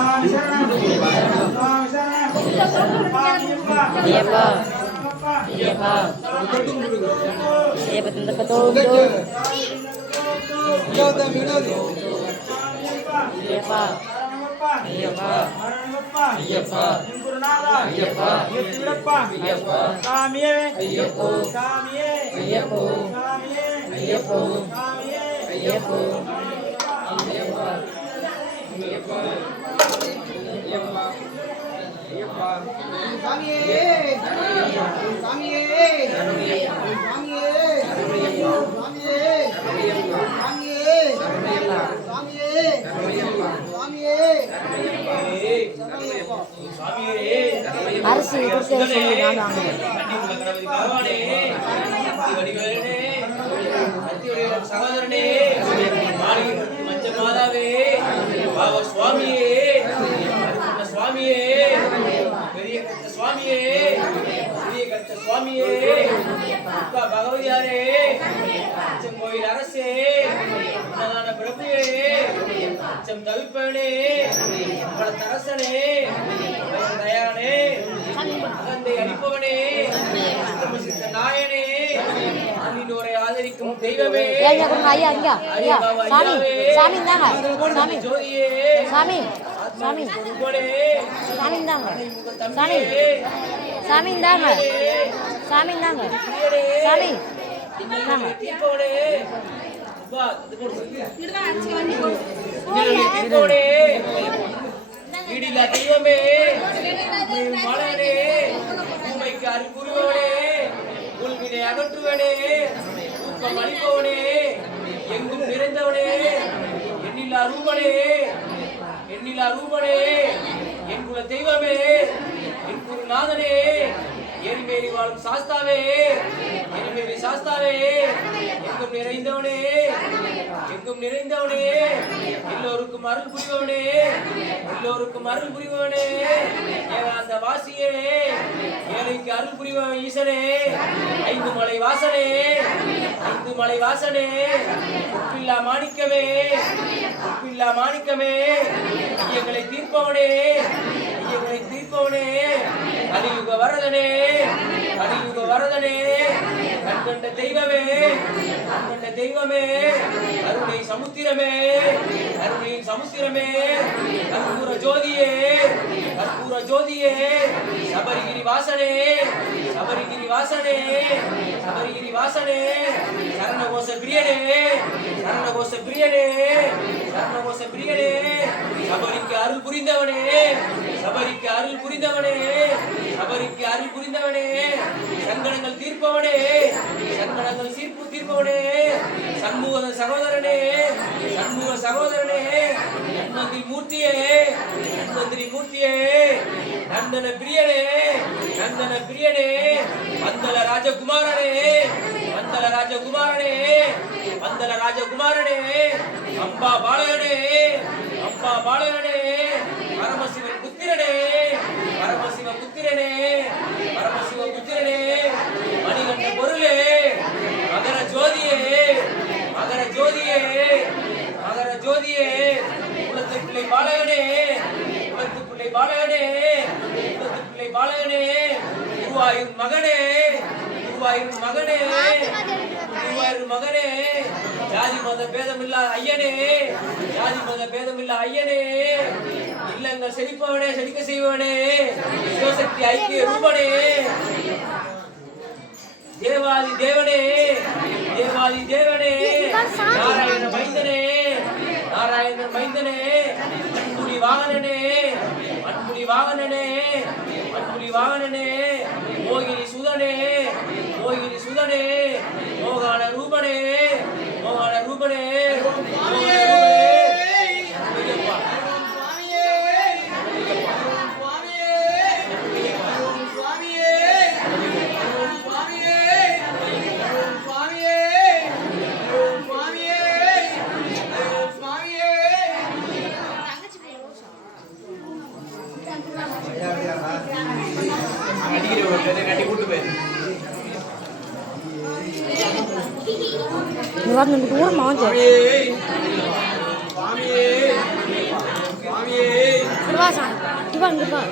ஐயப்பா. ஐயப்பா ஐயப்பா ஐயப்பா ஐயப்பா இந்த பக்கம் ஐயப்பா சரணமப்பா ஐயப்பா சரணமப்பா ஐயப்பா ஐயப்பா ஐயப்பா சாமியே ஐயப்போ சாமியே ஐயப்போ சாமியே ஐயப்போ சாமியே ஐயப்போ ஐயப்பா ஐயப்பா சாமியே சாமியே சாமியே சாமியே சாமியே அரிசி கொடுத்து சொல்லி நான் வாங்குவேன் சகோதரனே மஞ்ச மாதாவே சுவாமியே கருப்பண்ண சுவாமியே பெரிய கட்ட சுவாமியே பெரிய கட்ட சுவாமியே அப்பா பகவதியாரே அச்சம் கோயில் அரசே அன்னதான பிரபுவே அச்சம் தவிப்பவனே பல தரசனே தயானே அகந்தை அளிப்பவனே சித்தம சித்த நாயனே அன்னினோரை ஆதரிக்கும் தெய்வமே ஐயா கொடுங்க ஐயா ஐயா ஐயா சாமி சாமி இந்தாங்க சாமி ஜோதியே சாமி சாமி. சாமி இந்தாங்க சாமி. சாமி இந்தாங்க சாமி. இந்தாங்க. சாமி இந்தாங்க தெய்வமே மலனே உண்மைக்கு அருள்புரிபவனே உள்வினை அகற்றுவனே ஊக்கம் அளிப்பவனே எங்கும் நிறைந்தவனே எண்ணில்லா ரூபனே எண்ணில்லா ரூபனே என் குல தெய்வமே என் குருநாதனே எரிமேலி வாழும் சாஸ்தாவே எரிமேலி சாஸ்தாவே எங்கும் நிறைந்தவனே. எங்கும் நிறைந்தவனே. எல்லோருக்கும் அருள் புரிவனே எல்லோருக்கும் அருள் புரிவனே ஏகாந்த வாசியே. ஏழைக்கு அருள் புரிபவன் ஈசனே. ஐந்து மலை வாசனே. ஐந்து மலை வாசனே. உப்பில்லா மாணிக்கமே. உப்பில்லா மாணிக்கமே. எங்களை தீர்ப்பவனே. ஐயங்களை கலியுக வரதனே கலியுக வரதனே கண்கண்ட தெய்வமே கண்கண்ட தெய்வமே கருணை சமுத்திரமே கருணை சமுத்திரமே கற்பூர ஜோதியே கற்பூர ஜோதியே சபரிகிரி வாசனே சபரிகிரி வாசனே சபரிகிரி வாசனே சரணகோச பிரியனே சரணகோச பிரியனே சரணகோச பிரியனே சபரிக்கு அருள் புரிந்தவனே சபரிக்கு அருள் புரிந்தவனே. சபரிக்கு அருள் புரிந்தவனே. சங்கடங்கள் தீர்ப்பவனே. சங்கடங்கள் தீர்ப்பு தீர்ப்பவனே. சண்முக சகோதரனே. சண்முக சகோதரனே. நன்மந்திரி மூர்த்தியே. நன்மந்திரி மூர்த்தியே. நந்தன பிரியனே. நந்தன பிரியனே. வந்தல ராஜகுமாரனே. வந்தல ராஜகுமாரனே. வந்தல ராஜகுமாரனே. அம்பா பாலகனே. அம்பா பாலகனே. பாலகனே குலத்து பிள்ளை பாலகனே குலத்து பிள்ளை பாலகனே குருவாயூர் மகனே குருவாயூர் மகனே குருவாயூர் மகனே ஜாதி மத பேதமில்லா ஐயனே ஜாதி மத பேதமில்லா ஐயனே இல்லங்கள் செழிப்பவனே செழிக்க செய்வனே சிவசக்தி ஐக்கிய ரூபனே. தேவாதி தேவனே தேவாதி தேவனே. நாராயண மைந்தனே அன்புலி வாகனனே அன்புலி வாகனனே அன்புலி வாகனனே மோகினி சுதனே மோகினி சுதனே மோகான ரூபனே மோகான ரூபனே மோகான ரூபனே ஐயப்பா. வந்து இந்த தூரமா சாமி இங்க வா இங்க வா.